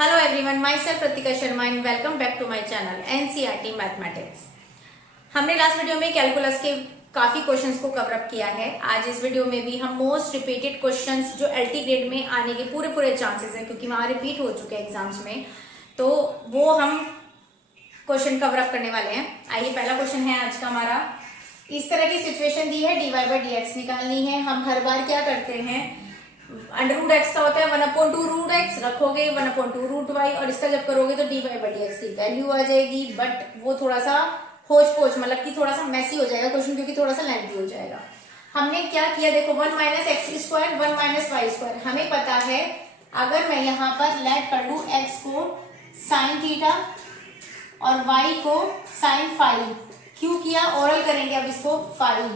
Hello everyone, myself Ritika Sharma and welcome back to my channel NCERT Mathematics। हमने last video में calculus के काफी questions को cover up किया है। आज इस वीडियो में भी हम मोस्ट रिपीटेड क्वेश्चंस जो एलटी ग्रेड में आने के पूरे चांसेस हैं, क्योंकि वहां रिपीट हो चुके हैं एग्जाम्स में, तो वो हम क्वेश्चन कवर अप करने वाले हैं। आइए, पहला क्वेश्चन है आज का हमारा। इस तरह की सिचुएशन दी है, dy बाई डी एक्स निकालनी है। हम हर बार क्या करते हैं, अंडर रूट एक्स का होता है 1/2 रूट एक्स, रखोगे 1/2 रूट वाई, और इसका जब करोगे तो D Y by D X की वैल्यू आ जाएगी। बट वो थोड़ा सा होच पोच, मतलब कि थोड़ा सा मैसी हो जाएगा क्वेश्चन, क्योंकि थोड़ा सा लेंथी हो जाएगा। हमने क्या किया, देखो 1 minus X square 1 minus Y square. हमें पता है अगर मैं यहाँ पर लेट कर लू एक्स को साइन थीटा और वाई को साइन फाई, क्यों किया, ओरल करेंगे अब इसको फाई।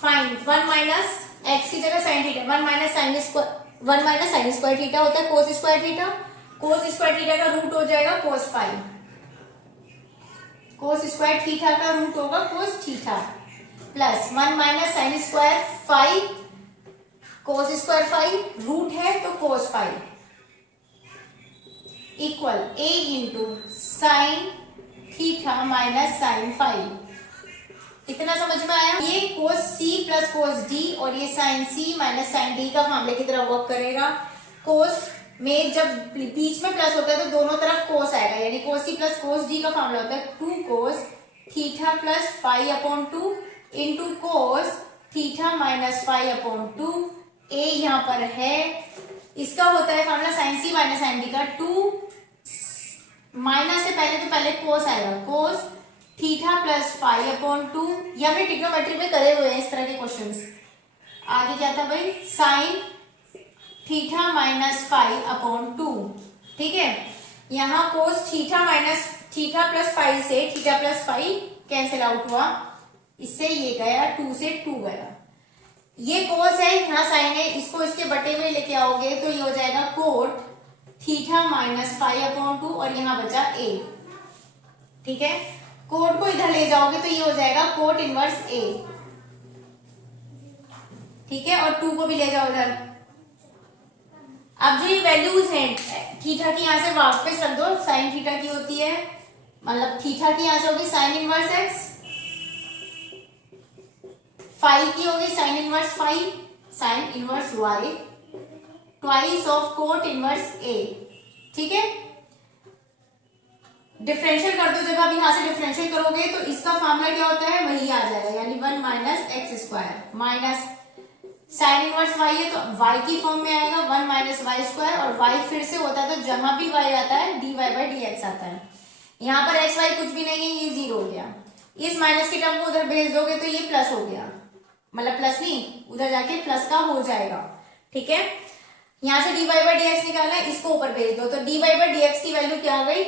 फाइन 1 माइनस एक्स की जगह sine theta, 1 minus sine square theta होता है cos square theta. Cos square theta का रूट हो जाएगा cos phi. Cos square theta का रूट होगा cos theta, plus 1 minus sine square phi cos square phi, root है तो cos phi, equal a into sine theta minus sine phi. इतना समझ में आया। ये कोस सी प्लस कोस डी और ये sign C minus sine D का फार्मूले की तरह वर्क करेगा। कोस में जब बीच में प्लस होता है तो दोनों तरफ कोस आएगा, यानी cos C plus cos D का फार्मूला होता है 2 cos theta plus phi upon 2 into cos theta minus phi upon 2। ए यहाँ पर है, इसका होता है formula sine C minus sine D का 2 माइनस से पहले तो पहले कोस आएगा, cos theta plus phi upon 2, या फिर ट्रिग्नोमेट्री में करे हुए हैं इस तरह के क्वेश्चंस। आगे क्या था भाई, sine theta minus phi upon 2, ठीक है। यहाँ cos theta minus theta plus phi से theta plus phi cancel out हुआ, इससे ये गया 2 से 2 गया। ये कोस है, यहाँ साइन है, इसको इसके बटे में लेके आओगे तो ये हो जाएगा cot theta minus phi upon 2 और यहाँ बचा a, ठीक है। कोट को इधर ले जाओगे तो ये हो जाएगा कोट इनवर्स a, ठीक है, और 2 को भी ले जाओ इधर। अब जो ये वैल्यूज हैं थीटा की यहाँ से वापस रख दो, साइन थीटा की होती है, मतलब थीटा की यहाँ से होगी साइन इनवर्स x, फाई की होगी sine inverse phi, sine inverse y, twice of cot inverse a, ठीक है। डिफरेंशियल कर दो, जब आप यहां से डिफरेंशियल करोगे तो इसका फार्मूला क्या होता है, वही आ जाएगा, यानी 1 minus X square minus sign inverse y है तो y की फॉर्म में आएगा 1 माइनस वाई स्क्वायर, और y फिर से होता है तो जहां भी y आता है dy बाई डी एक्स आता है। यहाँ पर x y कुछ भी नहीं है, ये 0 हो गया। इस माइनस की टर्म को उधर भेज दोगे तो ये प्लस हो गया, मतलब प्लस नहीं, उधर जाके प्लस का हो जाएगा, ठीक है। यहाँ से dy बाई डी एक्स निकालना है, इसको ऊपर भेज दो तो dy बाई डी एक्स की वैल्यू क्या आ गई,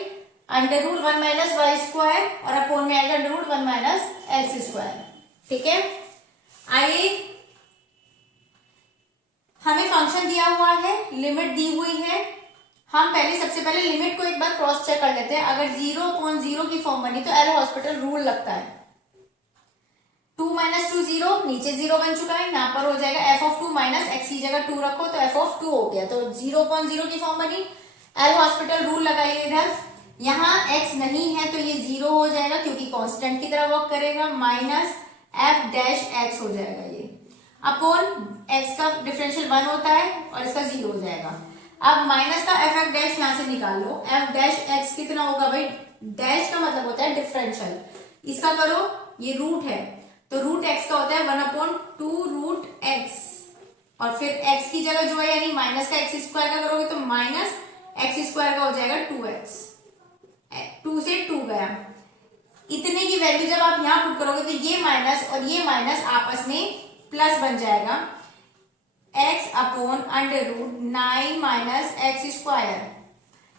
under root 1 minus Y square, और अपोन में आएगा under root 1 minus X square, ठीक है। आइए, हमें फंक्शन दिया हुआ है, लिमिट दी हुई है। हम सबसे पहले लिमिट को एक बार क्रॉस चेक कर लेते हैं। अगर 0/0 की फॉर्म बनी तो एल हॉस्पिटल रूल लगता है। 2 माइनस 2 0, नीचे 0 बन चुका है, यहाँ पर हो जाएगा एफ ऑफ 2 माइनस एक्स की जगह 2 रखो तो एफ ऑफ 2 हो गया, तो 0/0 की फॉर्म बनी। एल हॉस्पिटल रूल लगाइए इधर, यहाँ x नहीं है तो ये 0 हो जाएगा क्योंकि कांस्टेंट की तरह वर्क करेगा, माइनस एफ डैश एक्स हो जाएगा ये, अपॉन x का डिफरेंशियल 1 होता है और इसका 0 हो जाएगा। अब माइनस का एफ एक्स डैश यहाँ से निकाल लो, एफ डैश एक्स कितना होगा भाई, डैश का मतलब होता है डिफरेंशियल, इसका करो, ये रूट है तो रूट एक्स का होता है 1/2 रूट एक्स, और फिर x की जगह जो है यानी माइनस का एक्स स्क्वायर का करोगे तो माइनस एक्स स्क्वायर का हो जाएगा 2x, 2 से 2 गया। इतने की वैल्यू जब आप यहां पुट करोगे तो ये माइनस और ये माइनस आपस में प्लस बन जाएगा, x upon under root 9 minus X square.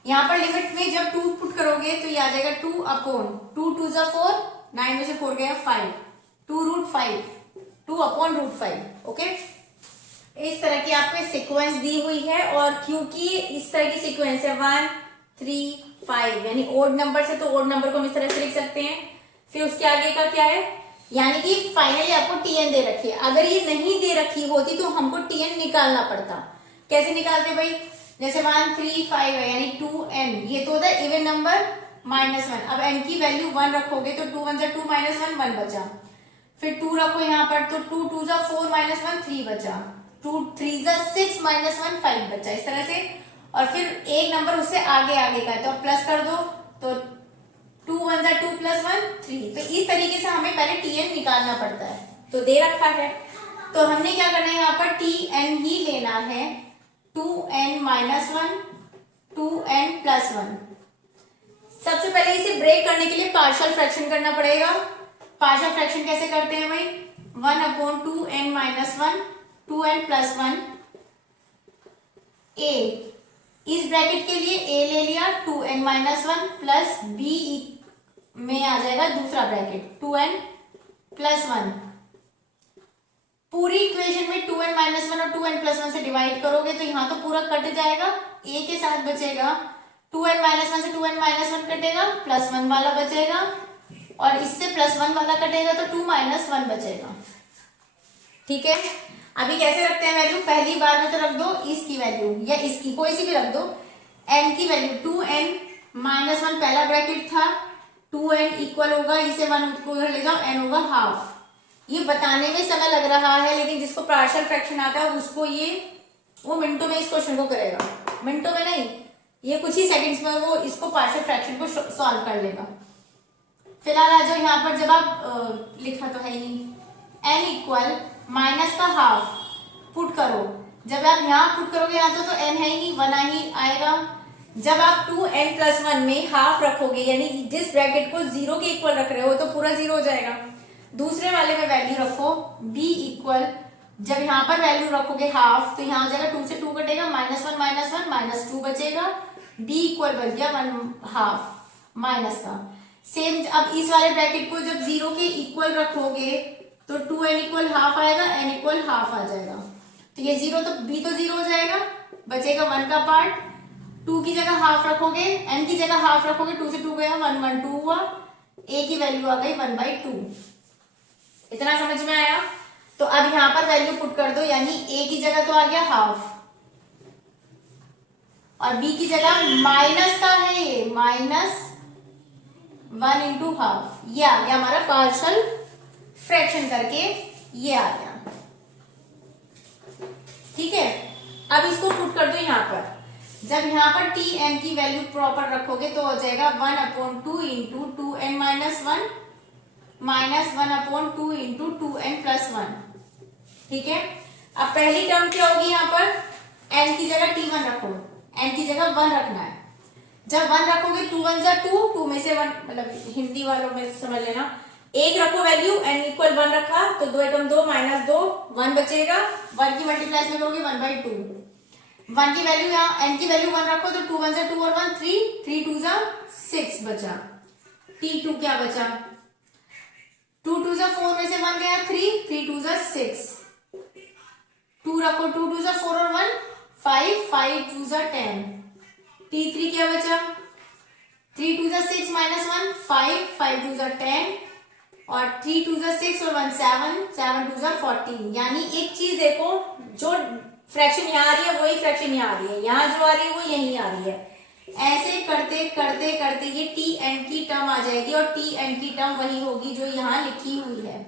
यहां पर लिमिट में जब 2 पुट करोगे तो ये आ जाएगा 2 अपॉन 2 2 जा 4, 9 में से 4 गया 5, 2 रूट 5, 2 अपॉन रूट 5, ओके। इस तरह की आपको सीक्वेंस दी हुई है, और क्योंकि इस तरह की सीक्वेंस है 1 3 5, यानी ओड नंबर से तो ओड नंबर को हम इस तरह से लिख सकते हैं। फिर उसके आगे का क्या है, यानी कि फाइनली आपको टीएन दे रखी है। अगर ये नहीं दे रखी होती तो हमको टीएन निकालना पड़ता, कैसे निकालते भाई, जैसे 1 3 5 है यानी 2n, ये तो होता है इवन नंबर -1। अब n की वैल्यू 1 रखोगे तो 2 1 2 -1 1 बचा, फिर 2 रखो यहाँ पर तो 2 2 4 -1 3 बचा, 2 3 6 -1 5 बचा, इस तरह से। और फिर एक नंबर उससे आगे आगे का है तो अब प्लस कर दो, तो 2 1 2 + 1 3। तो इस तरीके से हमें पहले tn निकालना पड़ता है, तो दे रखा है तो हमने क्या करना है, यहाँ पर tn ही लेना है, 2n - 1 2n + 1। सबसे पहले इसे ब्रेक करने के लिए पार्शियल फ्रैक्शन करना पड़ेगा। पार्शियल फ्रैक्शन कैसे करते हैं भाई, 1/2n - 1 2n + 1 a, इस ब्रैकेट के लिए a ले लिया 2n - 1 प्लस b में आ जाएगा दूसरा ब्रैकेट 2n + 1। पूरी इक्वेशन में 2n - 1 और 2n + 1 से डिवाइड करोगे तो यहाँ तो पूरा कट जाएगा, a के साथ बचेगा 2n - 1 से 2n - 1 कटेगा, +1 वाला बचेगा, और इससे +1 वाला कटेगा तो 2 - 1 बचेगा। ठीक है, अभी कैसे रखते हैं वैल्यू, पहली बार में तो रख दो इसकी वैल्यू या इसकी कोई सी भी रख दो, n की वैल्यू 2n - 1 पहला ब्रैकेट था, 2n इक्वल होगा, इसे 1 को उधर ले जाओ, n होगा हाफ। ये बताने में समय लग रहा है, लेकिन जिसको पार्शियल फ्रैक्शन आता है उसको वो मिनटों में इस क्वेश्चन को करेगा, मिनटों में नहीं, ये कुछ ही सेकंड्स में वो इसको पार्शियल फ्रैक्शन को सॉल्व कर लेगा। फिलहाल आ जाओ यहाँ पर, जब आप लिखा तो है ही नहीं, n इक्वल माइनस का हाफ पुट करो, जब आप यहाँ पुट करोगे यहाँ तो n है ही नहीं, 1 ही आएगा। जब आप 2n + 1 में हाफ रखोगे, यानी जिस ब्रैकेट को 0 के इक्वल रख रहे हो तो पूरा 0 हो जाएगा। दूसरे वाले में वैल्यू रखो b इक्वल, जब यहाँ पर वैल्यू रखोगे हाफ तो यहाँ हो जाएगा 2 से 2 कटेगा, -1 -1 -2 बचेगा, b इक्वल बच गया 1/2 माइनस का। सेम अब इस वाले ब्रैकेट को जब 0 के इक्वल रखोगे तो 2n इक्वल हाफ आएगा, n इक्वल हाफ आ जाएगा, तो ये 0 तो b तो 0 हो जाएगा, बचेगा 1 का पार्ट, 2 की जगह हाफ रखोगे, n की जगह हाफ रखोगे, 2 से 2 गया 1 1 2 हुआ, a की वैल्यू आ गई 1/2। इतना समझ में आया। तो अब यहाँ पर वैल्यू पुट कर दो, यानी a की जगह तो आ गया हाफ और b की जगह माइनस का है, ये -1 × हाफ, ये आ गया हमारा पार्शियल फ्रैक्शन करके, ये आ गया। ठीक है, अब इसको पुट कर दो यहाँ पर, जब यहाँ पर tn की वैल्यू प्रॉपर रखोगे तो हो जाएगा 1/2 × 2n - 1 -1/2 × 2n + 1। ठीक है, अब पहली टर्म क्या होगी, यहाँ पर n की जगह t1 रखो, n की जगह 1 रखना है। जब 1 रखोगे 2 1 2, 2 में से 1, मतलब हिंदी वालों में समझ लेना, एक रखो वैल्यू, n इक्वल 1 रखा तो 2 एकम 2 -2 1 बचेगा, 1 की मल्टीप्लाई में करोगे 1/2, 1 की वैल्यू यहाँ n की वैल्यू 1 रखो तो 2 1 2 और 1 3 3 2 6 बचा, t2 क्या बचा, 2 2 4 में से 1 गया 3 3 2 6, 2 रखो 2 2 4 और 1 5 5 2 10, t3 क्या बचा, 3 2 6 -1 5 5 2 10 और 3 2 6 और 1 7 7 2 14। यानी एक चीज देखो, जो फ्रैक्शन यहाँ आ रही है वही फ्रैक्शन यहाँ आ रही है, यहाँ जो आ रही है वो यही आ रही है। ऐसे करते करते करते ये tn की टर्म आ जाएगी और tn की टर्म वही होगी जो यहाँ लिखी हुई है।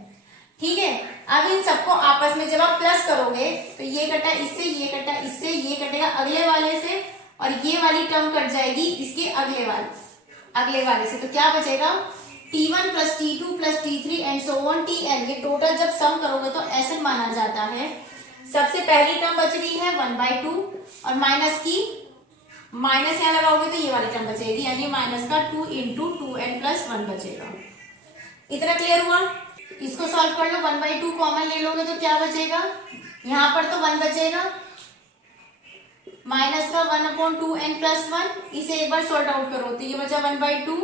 ठीक है, अब इन सबको आपस में जब आप प्लस करोगे तो ये कटा इससे, ये कटा इससे, ये कटेगा अगले वाले से, और ये वाली टर्म कट जाएगी इसके अगले वाले से, तो क्या बचेगा, t1 + t2 + t3 and so on tn। ये टोटल जब सम करोगे तो ऐसे माना जाता है। सबसे पहली टर्म बच रही है 1/2 और माइनस यहाँ लगाओगे तो ये वाली टर्म बचेगी, यानी माइनस का 2 × 2n + 1 बचेगा। इतना क्लियर हुआ। इसको सॉल्व कर लो, 1/2 कॉमन ले लोगे तो क्या बचेगा, यहाँ पर तो 1 बचेगा, माइनस का 1/2n + 1, इसे एक बार सॉल्ट आउट करो तो ये बचा 1/2,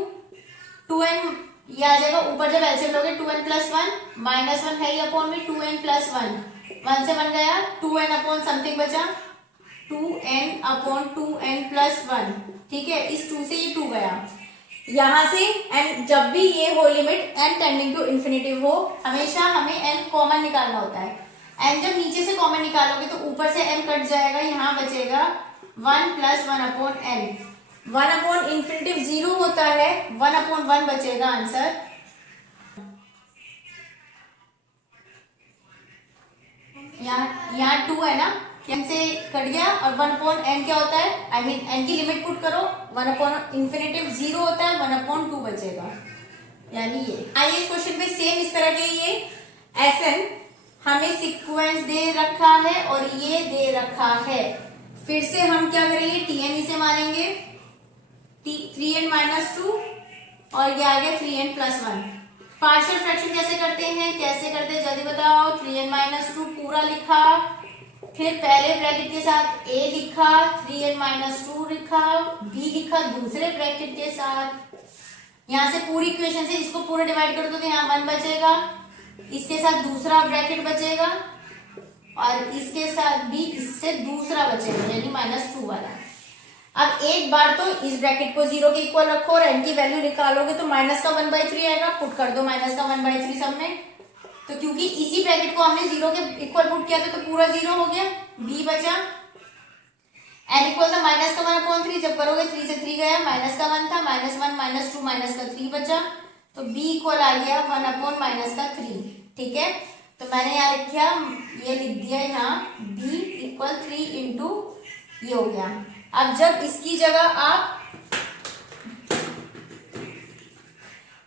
2n ये आ जाएगा ऊपर, जब एलसीएम लोगे 2n + 1 -1 है ही अपॉन में 2n + 1, 1 से 1 गया, 2n अपॉन समथिंग बचा, 2n/2n + 1। ठीक है, इस 2 से ये 2 गया, यहां से n, जब भी ये हो limit n tending to infinity हो, हमेशा हमें n कॉमन निकालना होता है। एन जब नीचे से कॉमन निकालोगे तो ऊपर से एन कट जाएगा, यहाँ बचेगा 1 + 1/n। 1/∞ 0 होता है, 1/1 बचेगा आंसर। यहाँ 2 है ना, एन से कट गया, और 1/n क्या होता है, आई मीन एन की लिमिट पुट करो, 1/∞ 0 होता है, 1/2 बचेगा, यानी ये। आइए इस क्वेश्चन पे सेम इस तरह के ये एसएन हमें सीक्वेंस दे रखा है और ये दे रखा है। फिर से हम क्या करेंगे, टीएन इसे मानेंगे, 3n - 2 और ये आ गया 3n + 1। पार्शियल फ्रैक्शन कैसे करते हैं जल्दी बताओ। 3n - 2 पूरा लिखा, फिर पहले ब्रैकेट के साथ a लिखा, 3n - 2 लिखा, b लिखा दूसरे ब्रैकेट के साथ। यहां से पूरी इक्वेशन से इसको पूरा डिवाइड कर दो तो यहाँ 1 बचेगा, इसके साथ दूसरा ब्रैकेट बचेगा और इसके साथ भी इससे दूसरा बचेगा, यानी -2 वाला। अब एक बार तो इस ब्रैकेट को 0 के इक्वल रखो और n की वैल्यू निकालोगे तो माइनस का 1/3 आएगा, पुट कर दो माइनस का 1/3 सब में। तो क्योंकि इसी ब्रैकेट को हमने 0 के इक्वल पुट किया था तो पूरा 0 हो गया, b बचा। n इक्वल था माइनस का 1/3, जब करोगे 3 से 3 गया, माइनस का 1 था, -1 - 2 माइनस का 3 बचा, तो b इक्वल आ गया 1/-3। ठीक है, तो मैंने यहाँ लिखा, ये लिख दिया यहाँ b इक्वल 3 इंटू ये हो गया। अब जब इसकी जगह आप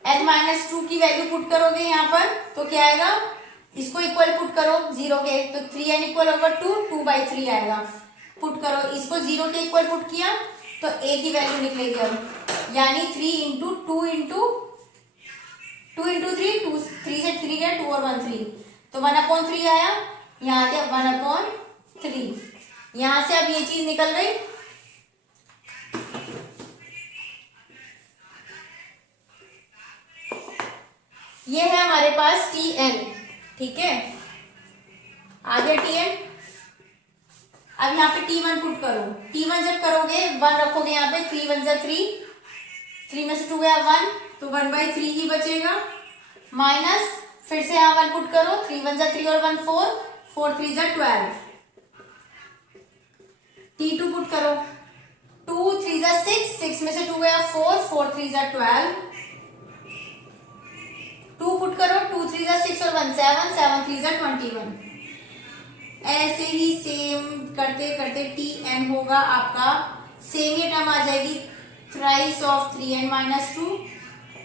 n - 2 की वैल्यू पुट करोगे यहाँ पर तो क्या आएगा, इसको इक्वल पुट करो 0 के, तो 3n इक्वल होगा 2, 2/3 आएगा। पुट करो, इसको 0 के इक्वल पुट किया तो a की वैल्यू निकलेगी अब, यानी 3 इंटू 2 इंटू 3, 3 से 3 गया, 2 और 1 3, तो 1/3 आया, यहाँ आ गया 1/3। यहां से अब ये चीज निकल गई, ये है हमारे पास Tn। ठीक है, आ गया Tn। अब यहाँ पे T1 पुट करो, T1 जब करोगे 1 रखोगे यहाँ पे, 3 1 = 3, 3 में से 2 गया 1, तो 1/3 ही बचेगा, माइनस फिर से यहाँ 1 पुट करो, 3 1 = 3 और 1 4, 4 3 = 12। T2 पुट करो, 2 3 = 6, 6 में से 2 गया 4, 4 3 = 12। 2 पुट करो, 2 3 = 6 और 1 7, 7 3 = 21। ऐसे ही सेम करते करते Tn होगा आपका, सेम ये टर्म आ जाएगी, thrice of 3n - 2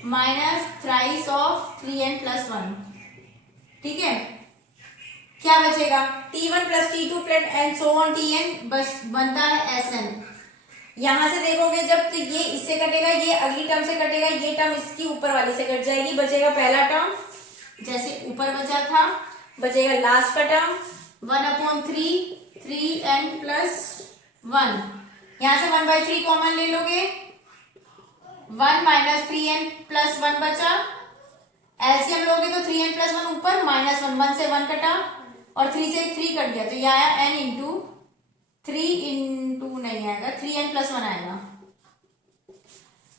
minus thrice of 3n + 1। ठीक है, क्या बचेगा, T1 + T2 and so on Tn बस बनता है Sn। यहां से देखोगे जब तो ये इससे कटेगा, ये अगली टर्म से कटेगा, ये टर्म इसकी ऊपर वाली से कट जाएगी, बचेगा पहला टर्म जैसे ऊपर बचा था, बचेगा लास्ट का टर्म 1/3 3n + 1। यहां से 1/3 कॉमन ले लोगे, 1 - 3n + 1 बचा, एलसीएम लोगे तो 3n + 1 ऊपर, -1 1 से 1 कटा और 3 से 3 कट गया, तो यह आया n इंटू 3 इंटू नहीं आएगा, 3n + 1 आएगा।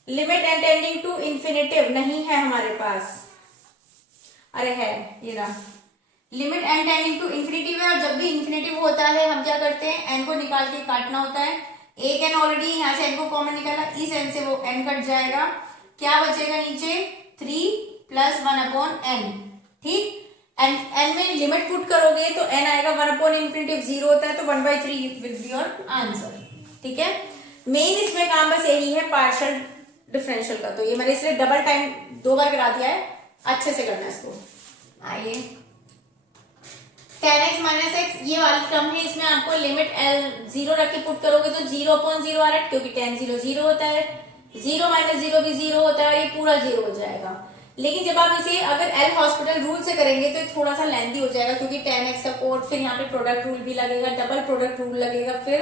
Limit n tending to infinitive नहीं है हमारे पास, अरे है ये रहा, limit n tending to infinitive है, और जब भी इन्फिनेटिव होता है हम क्या करते हैं, n को निकाल के काटना होता है। एक n ऑलरेडी यहाँ से n को कॉमन निकाला, इस n से वो n कट जाएगा, क्या बचेगा नीचे 3 + 1/n। ठीक, n में लिमिट पुट करोगे तो n आएगा 1/∞ 0 होता है, तो 1/3 विल बी योर आंसर। ठीक है, मेन इसमें काम बस यही है पार्शियल डिफरेंशियल का, तो ये मैंने इसलिए डबल टाइम 2 बार करा दिया है, अच्छे से करना है इसको। आइए 10x - x ये वाली टर्म है, इसमें आपको लिमिट L 0 रख के पुट करोगे तो 0/0 आ रहा है, क्योंकि tan 0 0 होता है, 0 - 0 भी 0 होता है, और ये पूरा 0 हो जाएगा। लेकिन जब आप इसे अगर एल हॉस्पिटल रूल से करेंगे तो थोड़ा सा लेंथी हो जाएगा, क्योंकि 10x का कोड, फिर यहाँ पे प्रोडक्ट रूल भी लगेगा, डबल प्रोडक्ट रूल लगेगा, फिर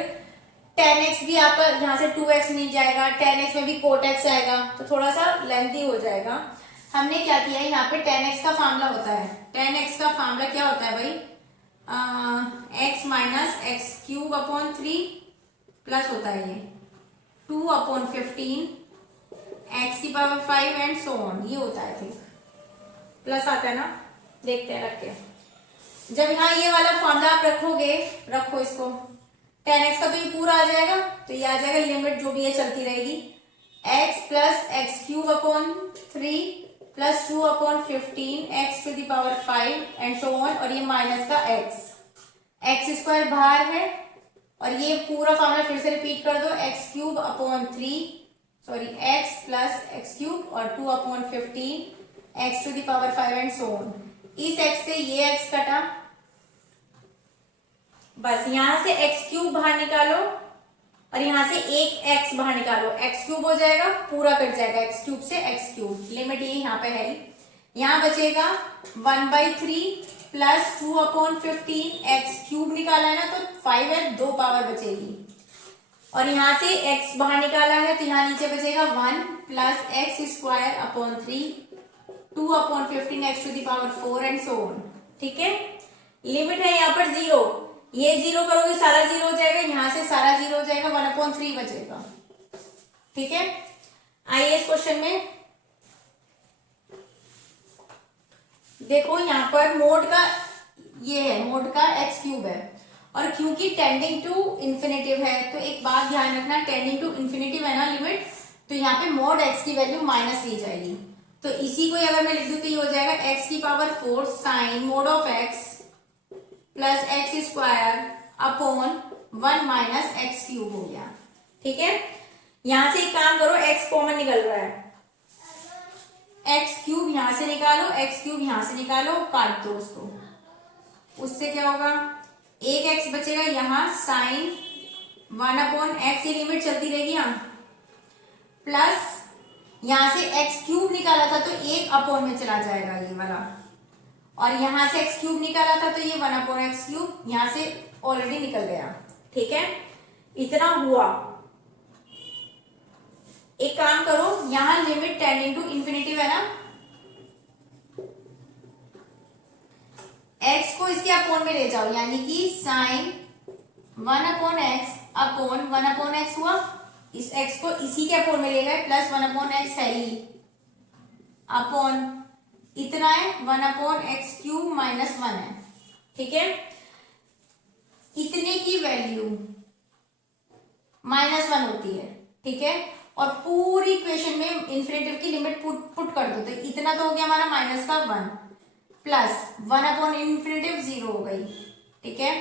10x भी आप यहाँ से 2x नहीं जाएगा, 10x में भी कोट x आएगा, तो थोड़ा सा लेंथी हो जाएगा। हमने क्या किया है, यहाँ पे 10x का फार्मूला होता है, 10x का फार्मूला क्या होता है भाई, x - x³ प्लस होता है ये 2/15 x⁵ एंड सो ऑन, ये होता है, ठीक प्लस आता है ना, देखते हैं रख के। जब यहाँ ये वाला फॉर्मूला आप रखोगे, रखो इसको, 10x का तो ये पूरा आ जाएगा, तो ये आ जाएगा लिमिट जो भी है चलती रहेगी, x plus X cube upon 3 plus 2 upon 15 x to the power 5 and so on, और ये माइनस का x स्क्वायर बाहर है, और ये पूरा फॉर्मूला फिर से रिपीट कर दो, X cube upon 3 x plus X cube और 2 upon 15 x to the power 5 and so on. इस x से ये x कटा, बस यहां से एक्स क्यूब बाहर निकालो और यहां से एक x बाहर निकालो, एक्स क्यूब हो जाएगा, पूरा कट जाएगा, एक्स क्यूब से एक्स क्यूब, लिमिट ये यहाँ पे है। यहाँ बचेगा 1/3 प्लस 2 अपॉन 15, एक्स क्यूब निकाला है ना तो 5 है, 2 पावर बचेगी, और यहां से x बाहर निकाला है तो यहाँ नीचे बचेगा 1 plus x square upon 3 2 upon 15 x to the power 4 and so on. ठीक है, लिमिट है यहाँ पर 0, ये 0 करोगे सारा 0 हो जाएगा, यहां से सारा 0 हो जाएगा, 1/3 बचेगा। ठीक है, आइए इस क्वेश्चन में देखो, यहाँ पर मोड का ये है, मोड का एक्स क्यूब है, और क्योंकि टेंडिंग टू इन्फिनेटिव है तो एक बात ध्यान रखना, टेंडिंग टू इन्फिनेटिव है ना लिमिट, तो यहाँ पे मोड एक्स की वैल्यू माइनस ली जाएगी, तो इसी को अगर मैं लिख दूं तो ये हो जाएगा एक्स की power 4 sine mod of x plus x square upon 1 minus x cube हो गया। ठीक है, यहां से एक काम करो, एक्स कॉमन निकल रहा है, एक्स क्यूब यहां से निकालो, एक्स क्यूब यहां से निकालो, काट दो उसको, उससे क्या होगा, एक एक्स बचेगा यहाँ, साइन 1 अपॉन एक्स, ये लिमिट चलती रहेगी यहाँ, प्लस यहां से एक्स क्यूब निकाला था तो एक अपॉन में चला जाएगा ये वाला, और यहां से एक्स क्यूब निकाला था तो ये 1 अपॉन एक्स क्यूब यहां से ऑलरेडी निकल गया। ठीक है, इतना हुआ। एक काम करो, यहां लिमिट टेंडिंग टू इन्फिनिटिव है ना, x को इसके अपॉन में ले जाओ, यानी कि sine 1 upon x upon 1 upon x हुआ, इस x को इसी के अपॉन में ले गए, प्लस 1 अपॉन एक्स है ही, अपॉन इतना है 1 अपॉन एक्स क्यूब माइनस 1 है। ठीक है, इतने की वैल्यू -1 होती है। ठीक है, और पूरी इक्वेशन में इन्फिनेटिव की लिमिट पुट कर दो, तो इतना तो हो गया हमारा माइनस का 1 प्लस 1 अपॉन इन्फिनेटिव 0 हो गई। ठीक है,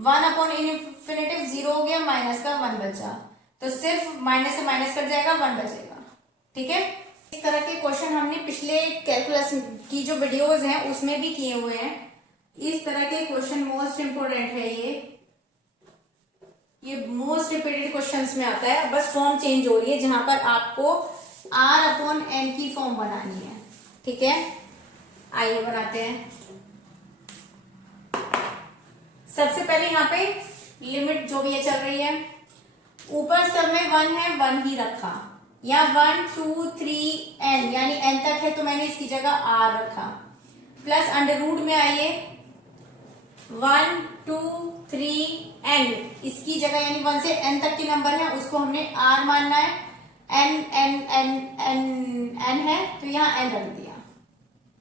1 अपॉन इन्फिनेटिव 0 हो गया, माइनस का 1 बचा, तो सिर्फ माइनस से माइनस कट जाएगा, 1 बचेगा। ठीक है, इस तरह के क्वेश्चन हमने पिछले कैलकुलस की जो वीडियोस हैं उसमें भी किए हुए हैं। इस तरह के क्वेश्चन मोस्ट इंपोर्टेंट है, ये मोस्ट रिपीटेड क्वेश्चंस में आता है, बस फॉर्म चेंज हो रही है, जहां पर आपको r अपॉन n की फॉर्म बनानी है। ठीक है, आइए बनाते हैं। सबसे पहले यहाँ पे लिमिट जो भी है चल रही है, ऊपर सब में 1 है, 1 ही रखा, या 1 2 3 n यानी n तक है तो मैंने इसकी जगह r रखा, प्लस अंडर रूट में आइए 1 2 3 n, इसकी जगह यानी 1 से n तक के नंबर है उसको हमने r मानना है, n n n n n है तो यहाँ n रख दिया,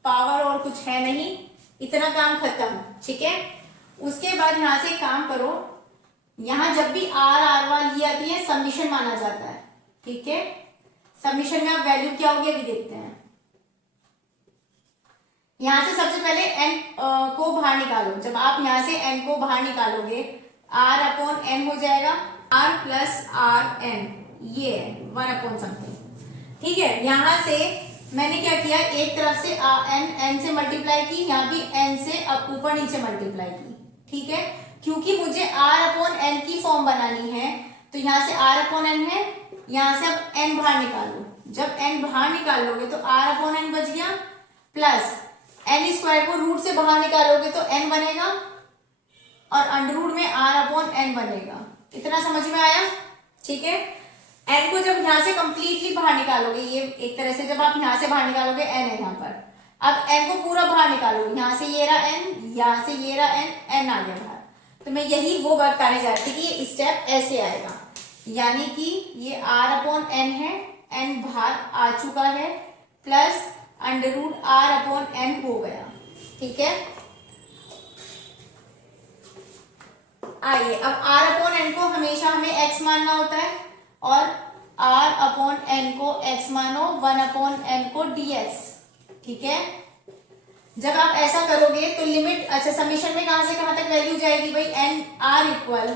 पावर और कुछ है नहीं, इतना काम खत्म। ठीक है, उसके बाद यहां से काम करो, यहां जब भी r r1 ये आती है समीशन माना जाता है। ठीक है, समीशन में आप वैल्यू क्या होगी अभी देखते हैं। यहां से सबसे पहले n को बाहर निकालो, जब आप यहां से n को बाहर निकालोगे r अपॉन n हो जाएगा, r प्लस r n, ये 1 अपॉन समथिंग। ठीक है, यहां से मैंने क्या किया, एक तरफ से n से मल्टीप्लाई की, यहाँ भी n से ऊपर नीचे मल्टीप्लाई की। ठीक है, क्योंकि मुझे r अपॉन n की फॉर्म बनानी है तो यहाँ से r अपॉन n है, यहाँ से अब n बाहर निकालो, जब n बाहर निकाल लोगे तो r अपॉन n बच गया, प्लस n स्क्वायर को रूट से बाहर निकालोगे तो n बनेगा, और अंडर रूट में r अपॉन n बनेगा। इतना समझ में आया। ठीक है, n को जब यहां से कंप्लीटली बाहर निकालोगे, ये एक तरह से जब आप यहां से बाहर निकालोगे n है यहाँ पर, अब n को पूरा बाहर निकालो, यहां से ये रहा n, यहां से ये रहा n आ गया बाहर, तो मैं यही वो बात करने जा रही थी कि ये स्टेप ऐसे आएगा, यानी कि ये r अपॉन n है, n बाहर आ चुका है, plus under root r upon n हो गया। ठीक है, आइए अब r अपॉन n को हमेशा हमें x मानना होता है, और r अपॉन n को x मानो, 1 अपॉन n को dx। ठीक है, जब आप ऐसा करोगे तो लिमिट, अच्छा समीशन में कहां से कहां तक वैल्यू जाएगी भाई, n r इक्वल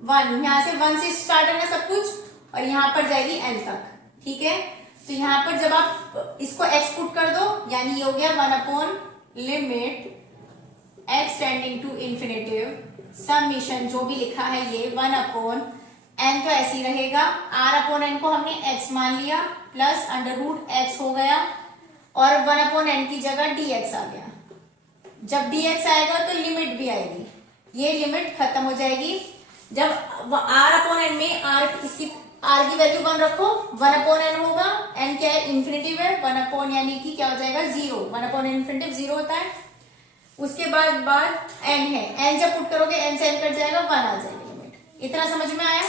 1, यहां से 1 से स्टार्ट है ना सब कुछ, और यहां पर जाएगी n तक। ठीक है, तो यहां पर जब आप इसको x पुट कर दो, यानी ये हो गया 1 upon limit x tending to infinitive summation, जो भी लिखा है ये 1 अपॉन n तो ऐसे ही रहेगा, r अपॉन n को हमने x मान लिया, प्लस अंडर रूट x हो गया, और 1 अपॉन n की जगह dx आ गया। जब dx आएगा तो लिमिट भी आएगी, ये लिमिट खत्म हो जाएगी। जब r अपॉन n में r, इसकी r की वैल्यू 1 रखो, 1 अपॉन n होगा, n क्या है इन्फिनेटिव है, 1 अपॉन यानी कि क्या हो जाएगा 0, 1 अपॉन इन्फिनेटिव 0 होता है। उसके बाद n है, n जब पुट करोगे n से n कट जाएगा, 1 आ जाएगी लिमिट। इतना समझ में आया।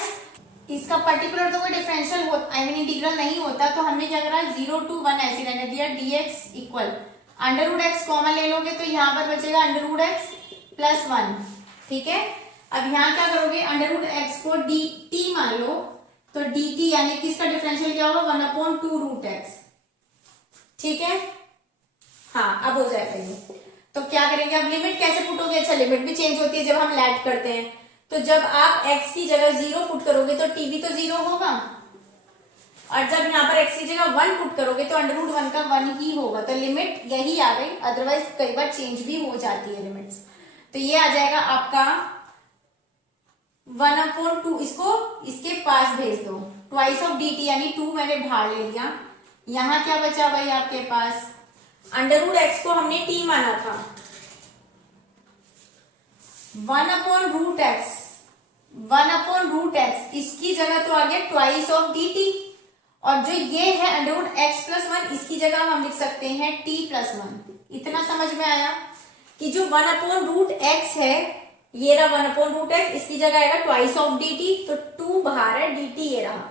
इसका पर्टिकुलर तो कोई डिफरेंशियल आई मीन इंटीग्रल नहीं होता, तो हमने क्या करा 0 to 1 ऐसे रहने दिया, dx equal under root x common ले लोगे तो यहाँ पर बचेगा अंडर रूट एक्स प्लस 1। ठीक है, अब यहाँ क्या करोगे, अंडर रूट एक्स को dt मान लो, तो dt यानी कि इसका डिफरेंशियल क्या होगा 1 अपॉन 2 रूट एक्स। ठीक है, हाँ अब हो जाएगा ये। तो क्या करेंगे, अब लिमिट कैसे पुटोगे, अच्छा लिमिट भी चेंज होती है जब हम लैट करते हैं, तो जब आप x की जगह 0 पुट करोगे तो t भी तो 0 होगा, और जब यहाँ पर x की जगह 1 पुट करोगे तो अंडर रूट 1 का 1 ही होगा, तो लिमिट यही आ गई। अदरवाइज कई बार चेंज भी हो जाती है लिमिट्स। तो ये आ जाएगा आपका 1 अपॉन 2, इसको इसके पास भेज दो, ट्वाइस ऑफ dt यानी 2 मैंने बाहर ले लिया। यहाँ क्या बचा भाई आपके पास, अंडर रूट एक्स को हमने t माना था, 1 upon root x, 1 upon root x, इसकी जगह तो आ गया ट्वाइस ऑफ dt, और जो ये है अंडर रूट एक्स प्लस 1, इसकी जगह हम लिख सकते हैं t प्लस 1। इतना समझ में आया कि जो 1 अपॉन रूट एक्स है, ये रहा 1 अपॉन रूट एक्स, इसकी जगह आएगा ट्वाइस ऑफ dt, तो 2 बाहर है, dt ये रहा,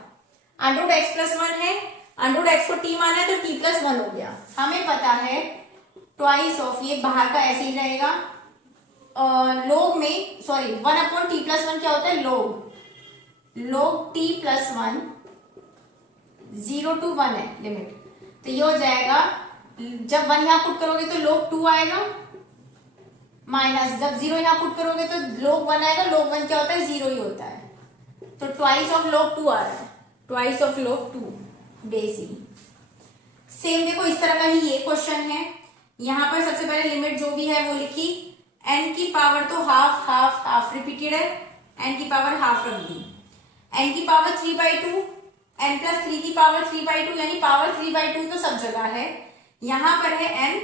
अंडर रूट एक्स प्लस 1 है, अंडर रूट एक्स को t माना है तो t प्लस 1 हो गया। हमें पता है ट्वाइस ऑफ, ये बाहर का ऐसे ही रहेगा, लोग में सॉरी 1 अपॉन टी प्लस 1 क्या होता है, लोग t प्लस 1, 0 to 1 है लिमिट, तो ये हो जाएगा, जब 1 यहाँ पुट करोगे तो लोग 2 आएगा, माइनस जब 0 यहाँ पुट करोगे तो लोग 1 आएगा, लोग 1 क्या होता है 0 ही होता है, तो ट्वाइस ऑफ लोग 2 आ रहा है, ट्वाइस ऑफ लोग 2 बेस ई। सेम देखो इस तरह का ही ये क्वेश्चन है, यहाँ पर सबसे पहले लिमिट जो भी है वो लिखी, n की पावर तो हाफ हाफ हाफ रिपीटेड है, n की पावर हाफ रख दी, n की पावर 3/2, n प्लस 3 की पावर 3/2, यानी पावर 3/2 तो सब जगह है। यहाँ पर है n,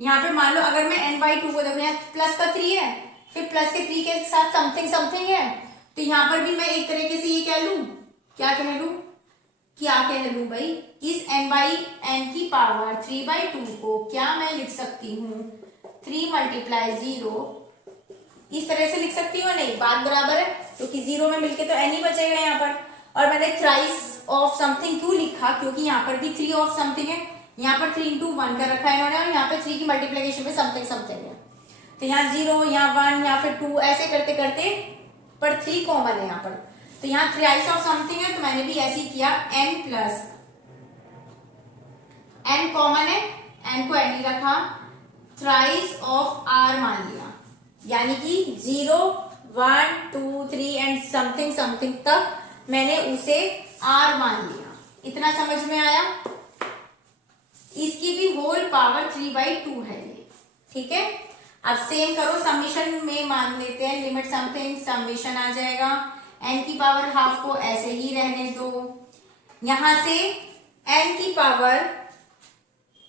यहाँ पे मान लो अगर मैं n/2 को देखो, यहाँ प्लस का 3 है, फिर प्लस के 3 के साथ समथिंग समथिंग है, तो यहाँ पर भी मैं एक तरीके से ये कह लू, क्या कह लू भाई, इस n/n की पावर 3/2 को क्या मैं लिख सकती हूँ 3 × 0, इस तरह से लिख सकती हूँ, नहीं बात बराबर है, क्योंकि 0 में मिलके तो n ही बचेगा यहाँ पर। और मैंने थ्राइस ऑफ समथिंग क्यों लिखा, क्योंकि यहाँ पर भी 3 ऑफ समथिंग है, यहाँ पर 3 × 1 कर रखा है इन्होंने, और यहाँ पे 3 की मल्टीप्लीकेशन में समथिंग समथिंग है, तो यहाँ 0, यहाँ 1, यहाँ फिर 2, ऐसे करते करते पर 3 कॉमन है यहाँ पर, तो यहाँ थ्राइस ऑफ समथिंग है, तो मैंने भी ऐसे ही किया, n प्लस n कॉमन है, n को n ही रखा, थ्राइस ऑफ r मान लिया, यानी कि 0, 1, 2, 3 एंड समथिंग समथिंग तक मैंने उसे r मान लिया। इतना समझ में आया। इसकी भी होल पावर 3/2 है ये। ठीक है, अब सेम करो, समीशन में मान लेते हैं लिमिट समथिंग, समीशन आ जाएगा, n की पावर हाफ को ऐसे ही रहने दो, यहां से n की पावर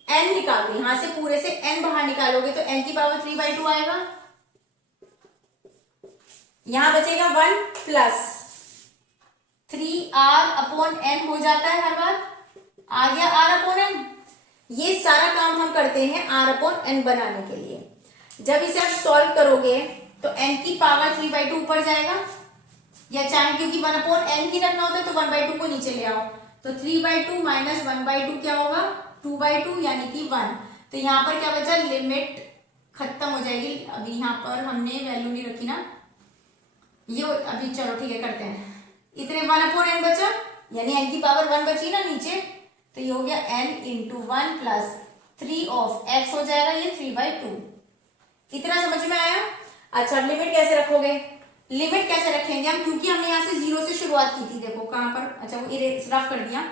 n निकाल दो, यहां से पूरे से n बाहर निकालोगे तो n की पावर 3/2 आएगा, यहां बचेगा 1 प्लस 3r अपॉन n हो जाता है हर बार, आ गया r अपॉन n। ये सारा काम हम करते हैं r अपॉन n बनाने के लिए। जब इसे आप सॉल्व करोगे तो n की पावर 3/2 ऊपर जाएगा, या चाहे क्योंकि 1 अपॉन n ही रखना होता है तो 1/2 को नीचे ले आओ, तो 3/2 माइनस 1/2 क्या होगा 2/2 यानी कि 1। तो यहाँ पर क्या बचा, लिमिट खत्म हो जाएगी। अभी यहाँ पर हमने वैल्यू नहीं रखी ना, ये अभी चलो ठीक है करते हैं, इतने 1/n बचा, यानी n की पावर 1 बची ना नीचे, तो ये हो गया n into 1 plus 3 of x हो जाएगा ये 3/2। इतना समझ में आया? अच्छा लिमिट कैसे रखोगे? लिमिट कैसे रखेंगे हम, क्योंकि हमने यहाँ से 0 से शुरुआत की थी, देखो कहां पर, अच्छा वो इरेज रफ कर दिया।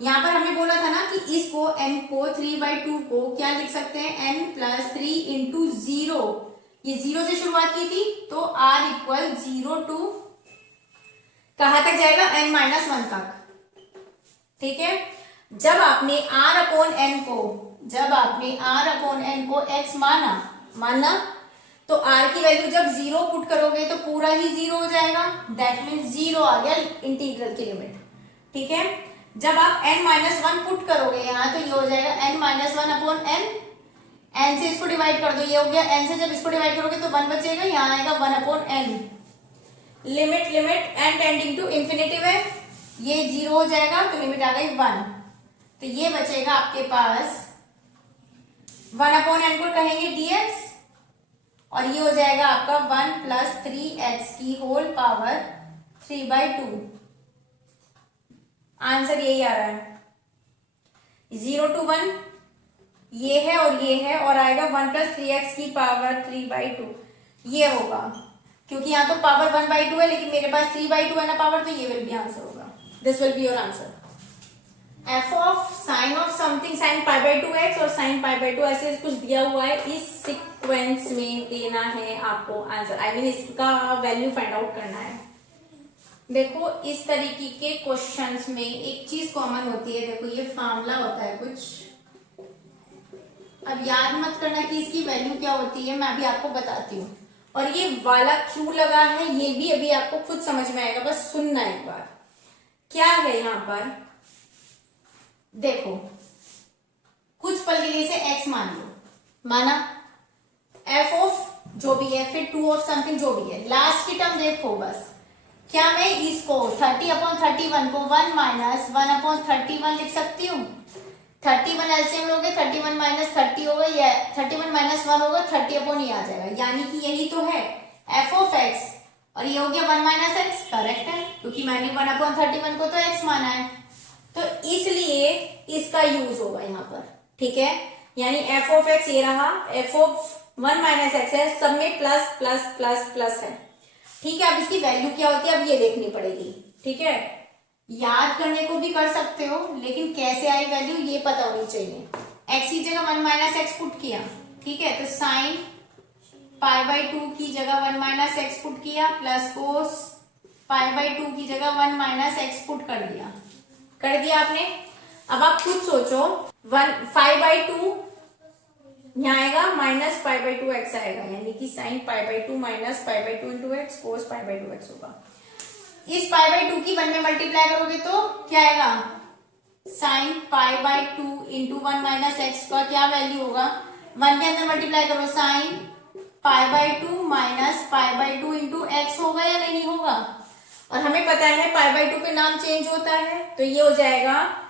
यहाँ पर हमने बोला था ना कि इसको n को 3/2 को क्या लिख सकते हैं, n प्लस 3 इंटू 0, ये 0 से शुरुआत की थी, तो r इक्वल 0 टू कहां तक जाएगा, n-1 तक। ठीक है, जब आपने जब आपने r अपॉन n को x माना तो r की वैल्यू जब 0 पुट करोगे तो पूरा ही 0 हो जाएगा, दैट मीन्स 0 आ गया इंटीग्रल की लिमिट। ठीक है, जब आप n-1 पुट करोगे यहाँ तो ये हो जाएगा n-1 अपॉन n, n से इसको डिवाइड कर दो, ये हो गया n से जब इसको डिवाइड करोगे तो 1 बचेगा, यहाँ आएगा 1 upon n। Limit n tending to infinitive है, ये 0 हो जाएगा तो लिमिट आ गई 1, तो ये बचेगा आपके पास 1 अपॉन n को कहेंगे dx, और ये हो जाएगा आपका 1 प्लस 3x की होल पावर 3/2। आंसर यही आ रहा है, 0 to 1 ये है और ये है, और आएगा 1 प्लस 3x की पावर 3/2, ये होगा, क्योंकि यहाँ तो पावर 1/2 है लेकिन मेरे पास 3/2 है ना पावर, तो ये विल बी आंसर होगा, this will be your answer. f of sine of something, sine π/2x और साइन π/2 ऐसे कुछ दिया हुआ है, इस सीक्वेंस में देना है आपको आंसर, आई मीन इसका वैल्यू फाइंड आउट करना है। देखो इस तरीके के क्वेश्चंस में एक चीज कॉमन होती है, देखो ये फार्मूला होता है कुछ, अब याद मत करना कि इसकी वैल्यू क्या होती है, मैं अभी आपको बताती हूँ, और ये वाला क्यों लगा है ये भी अभी आपको खुद समझ में आएगा, बस सुनना एक बार। क्या है यहाँ पर, देखो कुछ पल के लिए से x मान लो, माना f ऑफ जो भी है, फिर 2 ऑफ समथिंग जो भी है, लास्ट की टर्म देखो बस, क्या मैं इसको 30/31 को 1 माइनस 1/31 लिख सकती हूँ? 31 एलसीएम लोगे 31 माइनस 30 होगा, या 31 माइनस 1 होगा, 30 ये आ जाएगा, यानी कि यही तो है f ऑफ x, और ये हो गया 1 माइनस x, करेक्ट है, क्योंकि मैंने 1/31 को तो x माना है, तो इसलिए इसका यूज होगा यहाँ पर। ठीक है, यानी f ऑफ x ये रहा, f ऑफ 1 माइनस x है, सब में प्लस प्लस प्लस प्लस है। ठीक है, अब इसकी वैल्यू क्या होती है अब ये देखनी पड़ेगी। ठीक है, याद करने को भी कर सकते हो, लेकिन कैसे आई वैल्यू ये पता होनी चाहिए। x की जगह 1 माइनस एक्स पुट किया, ठीक है, तो साइन π/2 की जगह 1 माइनस एक्स पुट किया, प्लस कोस π/2 की जगह 1 माइनस एक्स पुट कर दिया आपने। अब आप खुद सोचो, 5/2 यहाँ आएगा माइनस π/2 x आएगा, यानी कि साइन π/2 माइनस π/2 इंटू एक्स कोस π/2 x होगा। इस π/2 की 1 में मल्टीप्लाई करोगे तो क्या आएगा, साइन π/2 इंटू 1 माइनस एक्स का क्या वैल्यू होगा, 1 के अंदर मल्टीप्लाई करो, साइन π/2 माइनस π/2 इंटू एक्स होगा या नहीं होगा, और हमें पता है π/2 पे नाम चेंज होता है, तो ये हो जाएगा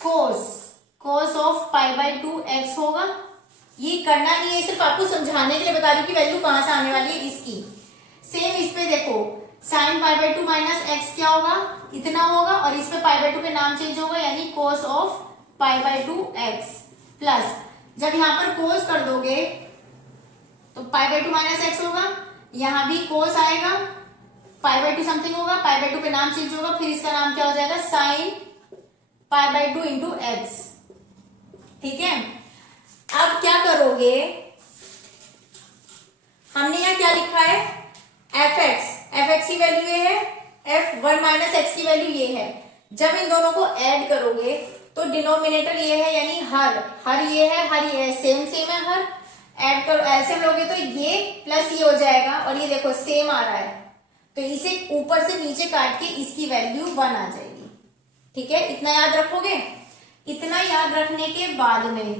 कोस ऑफ π/2 x होगा। ये करना नहीं है, सिर्फ आपको समझाने के लिए बता रही हूँ कि वैल्यू कहां से आने वाली है इसकी। सेम इस पे देखो, साइन π/2 माइनस एक्स क्या होगा, इतना होगा, और इस पे π/2 पे नाम चेंज होगा, यानी कोस ऑफ π/2 x, प्लस जब यहाँ पर कोस कर दोगे तो π/2 माइनस एक्स होगा, यहाँ भी कोस आएगा, π/2 समथिंग होगा, π/2 पे नाम चेंज होगा, फिर इसका नाम क्या हो जाएगा, साइन π/2 इंटू एक्स। ठीक है, अब क्या करोगे, हमने यहाँ क्या लिखा है, fx की वैल्यू ये है, f1 माइनस एक्स की वैल्यू ये है। जब इन दोनों को ऐड करोगे तो डिनोमिनेटर ये है, यानी हर ये है, हर ये है, सेम है हर, ऐड करो ऐसे लोगे तो ये प्लस ये हो जाएगा, और ये देखो सेम आ रहा है, तो इसे ऊपर से नीचे काट के इसकी वैल्यू 1 आ जाएगी। ठीक है, इतना याद रखोगे। इतना याद रखने के बाद में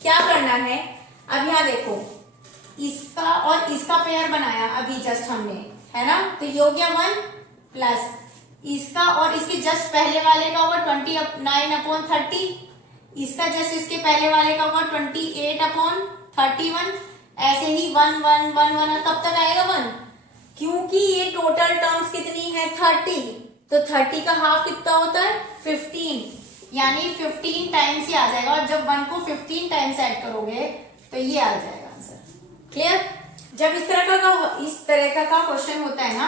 क्या करना है, अब यहाँ देखो इसका और इसका पेयर बनाया अभी जस्ट हमने, है ना, तो ये हो गया 1 प्लस इसका और इसके जस्ट पहले वाले का होगा 29/30, इसका जस्ट इसके पहले वाले का होगा 28/31, ऐसे ही 1 1 1 1 कब तक आएगा 1, क्योंकि ये टोटल टर्म्स कितनी है 30, तो 30 का हाफ कितना होता है 15, यानी 15 टाइम्स ही आ जाएगा। और जब 1 को 15 टाइम्स ऐड करोगे तो ये आ जाएगा आंसर। क्लियर? जब इस तरह का क्वेश्चन होता है ना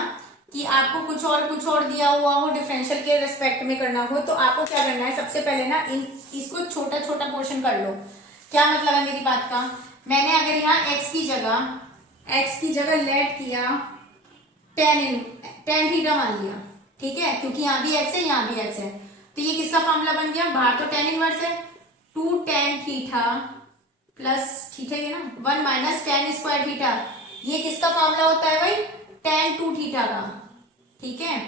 कि आपको कुछ और दिया हुआ हो, डिफरेंशियल के रिस्पेक्ट में करना हो, तो आपको क्या करना है, सबसे पहले ना इसको छोटा छोटा पोर्शन कर लो। क्या मतलब है मेरी बात का? मैंने अगर यहाँ x की जगह लेट किया tan थीटा मान लिया, ठीक है, क्योंकि यहाँ भी x है यहाँ भी x है, तो ये किसका फॉर्मूला बन गया? बाहर तो tan इनवर्स है, 2 tan थीटा प्लस थीटा ये ना 1 माइनस tan स्क्वायर थीटा, ये किसका फॉर्मूला होता है भाई? tan 2 थीटा का, ठीक है।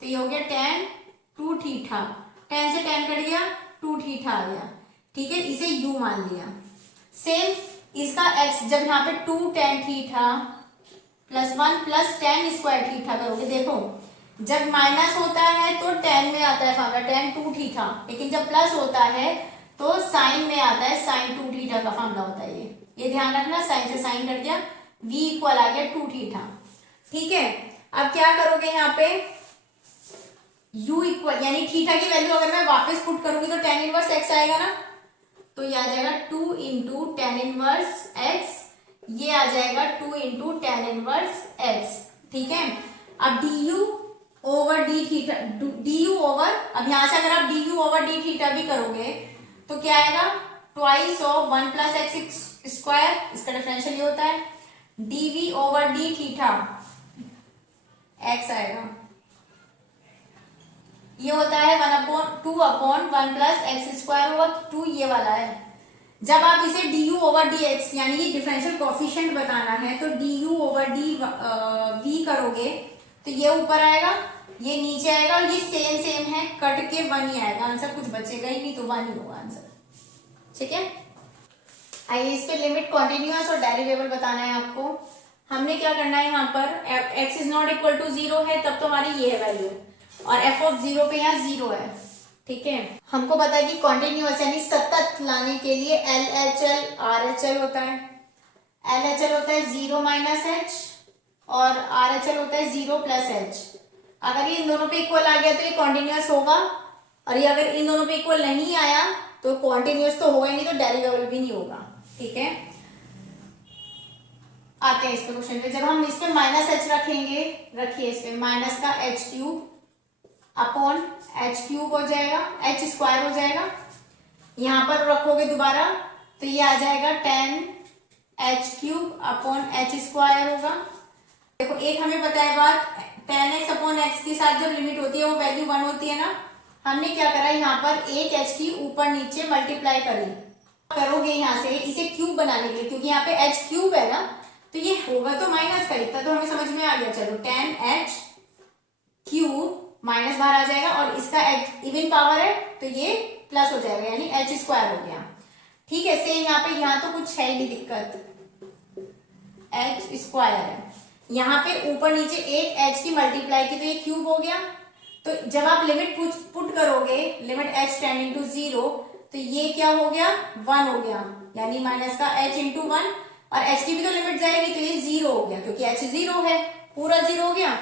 तो ये हो गया tan 2 थीटा, tan से tan कट गया, 2 थीटा आ गया, ठीक है, इसे u मान लिया। सेम इसका x, जब यहाँ पे 2 tan theta plus 1 plus tan square theta करोगे, देखो जब माइनस होता है तो tan में आता है फॉर्मूला tan 2 थीटा, लेकिन जब प्लस होता है तो साइन में आता है sin 2 थीटा का फॉर्मूला होता है ये ध्यान रखना। साइन से साइन कट गया, v इक्वल आ गया 2 थीटा, ठीक है। अब क्या करोगे यहाँ पे u इक्वल, यानी थीटा की वैल्यू अगर मैं वापस पुट करूंगी तो tan इनवर्स x आएगा ना, तो ये आ जाएगा 2 इंटू टेन इनवर्स x, ये आ जाएगा 2 इंटू टेन इनवर्स x, ठीक है। अब du over D theta, du over, अब यहां से अगर आप du ओवर डी थीटा भी करोगे तो क्या आएगा? Twice of 1 plus x square, इसका डिफरेंशियल ये होता है, dv over D theta x आएगा, ये होता है 2 upon 1 plus x square over 2, ये वाला है। जब आप इसे du ओवर डी एक्स, यानी ये डिफरेंशियल कोफिशिएंट बताना है, तो du ओवर डी v करोगे तो ये ऊपर आएगा, ये नीचे आएगा, और ये सेम है, कट के 1 ही आएगा आंसर, कुछ बचेगा ही नहीं, तो 1 ही होगा आंसर, ठीक है। आइए इस पे लिमिट, कॉन्टिन्यूअस और डेरिवेबल बताना है आपको। हमने क्या करना है, यहाँ पर x is not equal to 0 है, तब तो हमारी ये है वैल्यू, और f ऑफ 0 पे यहाँ 0 है, ठीक है। हमको पता है कि कॉन्टिन्यूअस यानी सतत लाने के लिए LHL RHL होता है। LHL होता है 0 माइनस h और RHL होता है 0 प्लस h। अगर ये इन दोनों पे इक्वल आ गया तो ये कॉन्टिन्यूअस होगा, और ये अगर इन दोनों पे इक्वल नहीं आया तो कॉन्टिन्यूअस तो होगा ही नहीं, तो डेरिवेबल भी नहीं होगा, ठीक है। आते हैं इस पे क्वेश्चन पे। जब हम इस पे माइनस h रखेंगे, रखिए इस पे माइनस का h cube upon h cube हो जाएगा, h स्क्वायर हो जाएगा, यहां पर रखोगे दोबारा तो ये आ जाएगा tan h cube upon h square होगा। देखो एक हमें पता है बात, tan x अपॉन x के साथ जब लिमिट होती है वो वैल्यू 1 होती है ना, हमने क्या करा, यहाँ पर एक h की ऊपर नीचे मल्टीप्लाई करोगे यहाँ से इसे क्यूब बनाने के लिए, क्योंकि यहाँ पे h क्यूब है ना, तो ये होगा तो माइनस का, इतना तो हमें समझ में आ गया। चलो tan h क्यूब माइनस बाहर आ जाएगा, और इसका h इवन पावर है तो ये प्लस हो जाएगा, यानी h स्क्वायर हो गया, ठीक है। सेम यहाँ पे, यहाँ तो कुछ है ही नहीं दिक्कत, h स्क्वायर है, यहाँ पे ऊपर नीचे एक h की मल्टीप्लाई की तो ये क्यूब हो गया। तो जब आप लिमिट पुट करोगे, लिमिट h टेंडिंग टू 0, तो ये क्या हो गया 1 हो गया, यानी माइनस का h इंटू 1, और h की भी तो लिमिट जाएगी तो ये 0 हो गया, क्योंकि h 0 है, पूरा 0 हो गया।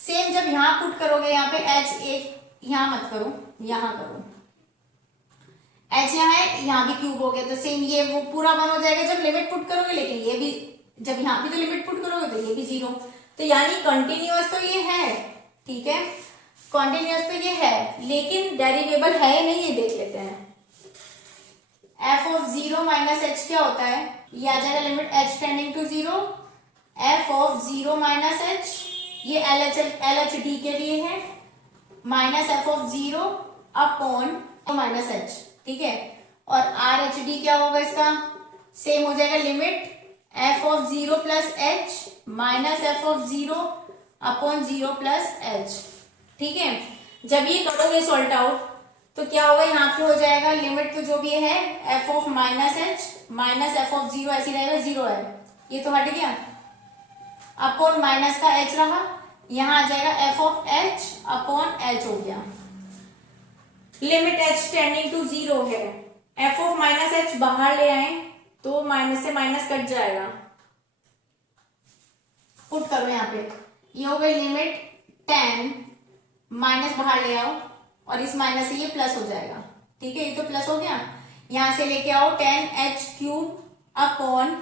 सेम जब यहाँ पुट करोगे, यहाँ पे h एक, यहाँ मत करो, यहाँ करो, h यहाँ है, यहाँ भी क्यूब हो गया, तो सेम ये वो पूरा 1 हो जाएगा जब लिमिट पुट करोगे, लेकिन ये भी जब यहाँ भी तो लिमिट पुट करोगे तो ये भी 0, तो यानी कंटिन्यूअस तो ये है, ठीक है, कॉन्टिन्यूअस तो ये है, लेकिन डेरिवेबल है या नहीं ये देख लेते हैं। f ऑफ 0 माइनस h क्या होता है, ये आ जाएगा limit h tending to 0, f of 0 minus h, ये LHD के लिए है, minus f of 0 upon minus h, ठीक है। और RHD क्या होगा इसका, सेम हो जाएगा, limit f of 0 plus h minus f of 0 upon 0 plus h, ठीक है। जब ये करोगे सॉल्ट आउट तो क्या होगा, यहाँ पे हो जाएगा लिमिट तो जो भी है f of minus h minus f of 0 ऐसी रहेगा, 0 है, ये तो हट गया, अपॉन माइनस का h रहा, यहाँ आ जाएगा f of h upon h हो गया। लिमिट h टेंडिंग टू 0 है, f ऑफ माइनस h बाहर ले आए तो माइनस से माइनस कट जाएगा, पुट करो यहाँ पे ये हो गई लिमिट 10, माइनस बाहर ले आओ और इस माइनस से ये प्लस हो जाएगा, ठीक है, ये तो प्लस हो गया। यहां से लेके आओ 10h³ अपॉन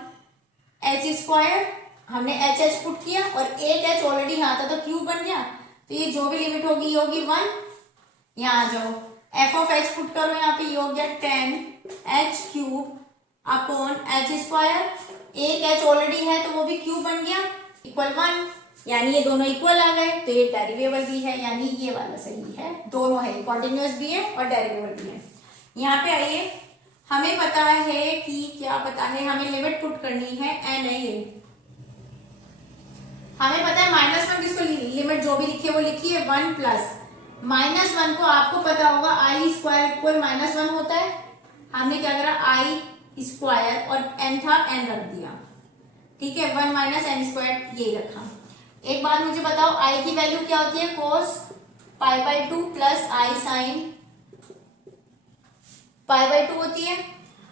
h², हमने h पुट किया और एक h ऑलरेडी यहाँ था तो क्यूब बन गया, तो ये जो भी लिमिट होगी ये होगी 1। यहाँ आ जाओ, f(h) पुट करो, यहाँ पे ये हो गया 10h³ अपॉन h², एक h ऑलरेडी है तो वो भी क्यूब बन गया, इक्वल 1, यानी ये दोनों इक्वल आ गए, तो ये डेरिवेबल भी है, यानी ये वाला सही है, दोनों है, कॉन्टिन्यूअस भी है और डेरिवेबल भी है। यहाँ पे आइए, हमें पता है कि क्या पता है, हमें लिमिट पुट करनी है एन है ये, हमें पता है -1 किसको लिमिट जो भी लिखी है वो लिखी है 1 प्लस -1 को आपको पता होगा i² इक्वल -1 होता है, हमने क्या करा i² और n था n रख दिया, ठीक है, 1 -n² ये रखा। एक बात मुझे बताओ, i की वैल्यू क्या होती है, cos π/2 प्लस i sin π/2 होती है।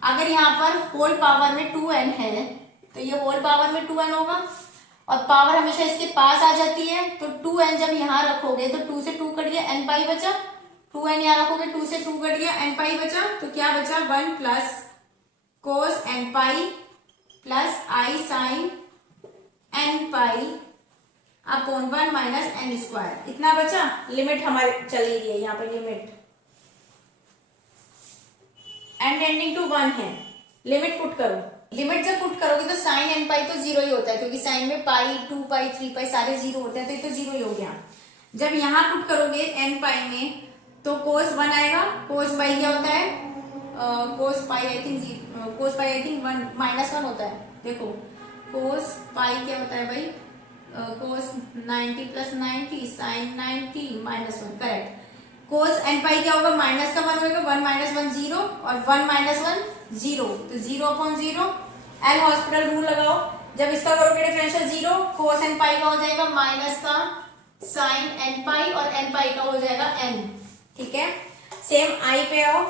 अगर यहाँ पर होल पावर में 2n है तो ये होल पावर में 2n होगा, और पावर हमेशा इसके पास आ जाती है, तो 2n जब यहाँ रखोगे तो 2 से 2 कट गया, n पाई बचा, 2n यहाँ रखोगे 2 से 2 कट गया, n पाई बचा, तो क्या बचा 1 plus cos n pi plus i sin n pi upon 1 minus n², इतना बचा। लिमिट हमारी चली गई है, यहाँ पर लिमिट n टेंडिंग टू 1 है, लिमिट पुट करो, लिमिट जब पुट करोगे तो साइन n पाई तो 0 ही होता है, क्योंकि साइन में पाई 2 पाई 3 पाई सारे 0 होते हैं, तो ये तो 0 ही हो गया। जब यहाँ पुट करोगे n पाई में तो cos 1 आएगा, cos पाई क्या होता है, cos पाई आई थिंक 1 होता है, देखो cos पाई क्या होता है भाई, cos 90 plus 90 sine 90 -1, correct. cos n pi क्या होगा, माइनस का 1 होगा, 1 - 1 0 और 1 - 1 0, तो 0/0 एल हॉस्पिटल रूल लगाओ, जब इसका करोगे डिफरेंशियल 0, cos n पाई का हो जाएगा माइनस का साइन n पाई और n पाई का हो जाएगा n, ठीक है। सेम i पे आओ,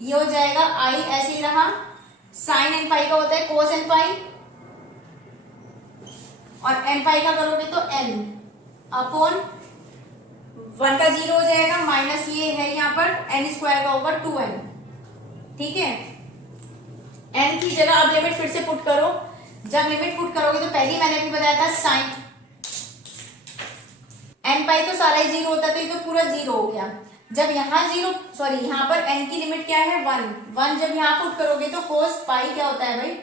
ये हो जाएगा i ऐसे ही रहा, साइन n पाई का होता है cos n पाई और n पाई का करोगे तो n अपॉन 1 का 0 हो जाएगा, माइनस ये है यहाँ पर n² का होगा 2n, ठीक है। n की जगह अब लिमिट फिर से पुट करो, जब लिमिट पुट करोगे तो पहले मैंने भी बताया था साइन n पाई तो सारा ही 0 होता है, तो ये तो पूरा 0 हो गया। जब यहाँ 0 सॉरी यहाँ पर n की लिमिट क्या है 1 जब यहाँ पुट करोगे तो cos पाई क्या होता है भाई,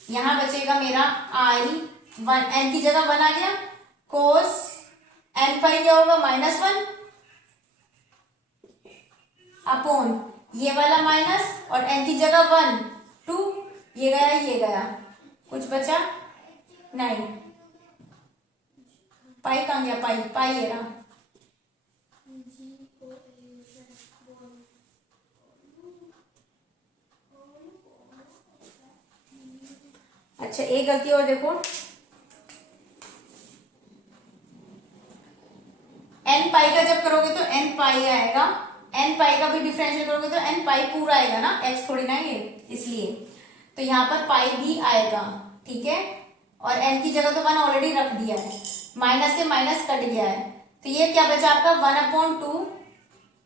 यहाँ बचेगा मेरा i1, n की जगह 1 आ गया, cos n पाई क्या होगा -1 अपॉन ये वाला माइनस और n की जगह 1 2, ये गया, कुछ बचा नहीं, पाई कहाँ गया, पाई ये रहा, अच्छा एक गलती और देखो, n पाई का जब करोगे तो n पाई आएगा, n पाई का भी डिफरेंशियल करोगे तो n पाई पूरा आएगा ना, x थोड़ी ना ये, इसलिए तो यहाँ पर पाई भी आएगा, ठीक है। और n की जगह तो 1 ऑलरेडी रख दिया है, माइनस से माइनस कट गया है, तो ये क्या बचा आपका 1/2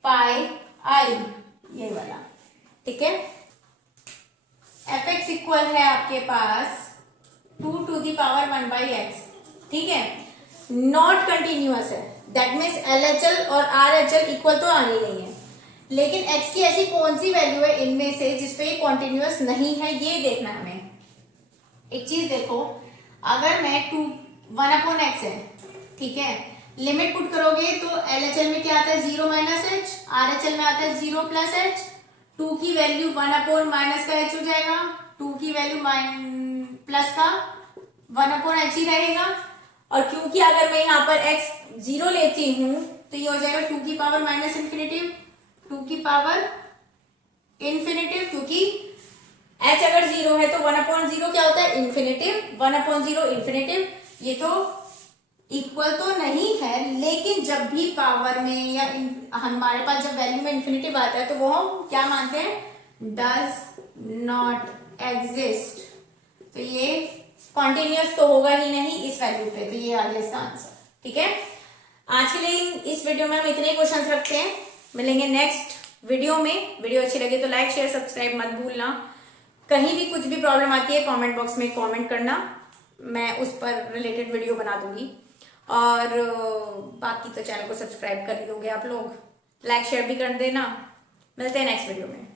पाई i, ये वाला, ठीक है। fx इक्वल है आपके पास 2⁴ ठीक है, नॉट कंटिन्यूअस है, दैट मीन्स LHL और RHL इक्वल तो आनी नहीं है, लेकिन x की ऐसी कौन सी वैल्यू है इनमें से जिसपे ये कॉन्टिन्यूअस नहीं है, ये देखना है हमें। एक चीज देखो, अगर मैं 1/x है, ठीक है, लिमिट पुट करोगे तो LHL में क्या आता है 0 - h, RHL में आता है 0 + h, 2 की वैल्यू 1/- का h हो जाएगा, 2 की वैल्यू प्लस का 1/h ही रहेगा, और क्योंकि अगर मैं यहाँ पर x 0 लेती हूं तो ये हो जाएगा 2 की पावर -∞, 2 की पावर इन्फिनेटिव, क्योंकि h अगर 0 है तो 1/0 क्या होता है इन्फिनेटिव, 1/0 इन्फिनेटिव, ये तो इक्वल तो नहीं है, लेकिन जब भी पावर में या हमारे पास जब वैल्यू में इन्फिनेटिव आता है तो वो हम क्या मानते हैं, डज नॉट एग्जिस्ट, तो ये कॉन्टिन्यूअस तो होगा ही नहीं इस वैल्यू पे, तो ये आ गया इसका आंसर। ठीक है, आज के लिए इस वीडियो में हम इतने ही क्वेश्चंस रखते हैं। मिलेंगे नेक्स्ट वीडियो में। वीडियो अच्छी लगे तो लाइक शेयर सब्सक्राइब मत भूलना। कहीं भी कुछ भी प्रॉब्लम आती है कमेंट बॉक्स में कमेंट करना, मैं उस पर रिलेटेड वीडियो बना दूंगी। और बाकी तो चैनल को सब्सक्राइब कर ही दोगे आप लोग, लाइक शेयर भी कर देना। मिलते हैं नेक्स्ट वीडियो में।